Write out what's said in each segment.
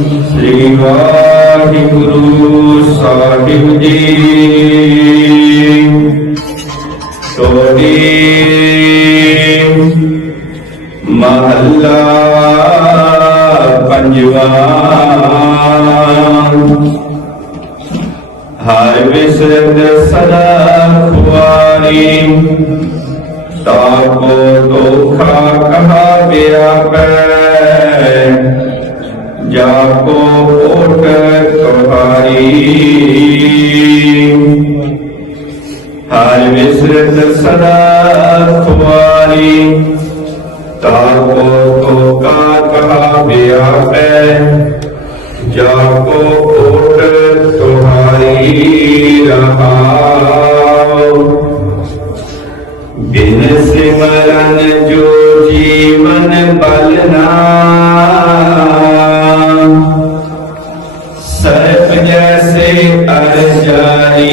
ਸ੍ਰੀ ਵਾਹਿਗੁਰੂ ਸਾਹਿਬ ਜੀ। ਤੋੜੀ ਮਹੱਲਾ ਪੰਜਵਾ। ਹਰ ਵਿਸਰਤ ਸਦਾ ਖੁਆਰੀ। ਤਾਕੋ ਦੋਖਾ ਕਹਾ ਵਿਆਪੈ حال وزرت صدا خواری تاکو تو کار بہا بیا ہے جا کو اوٹ تمہاری رہا بن سمرن جو جیون بلنا سرپ جیسے ارجاری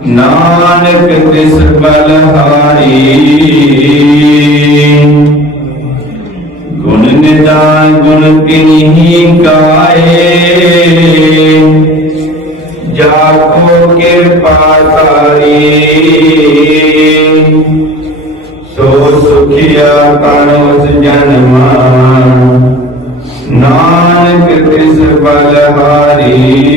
نانک تس بلہاری گن ندان گن کنہی کائے جاکو کے پاساری سو سکھیا کانوز جنمان نانک تس بلہاری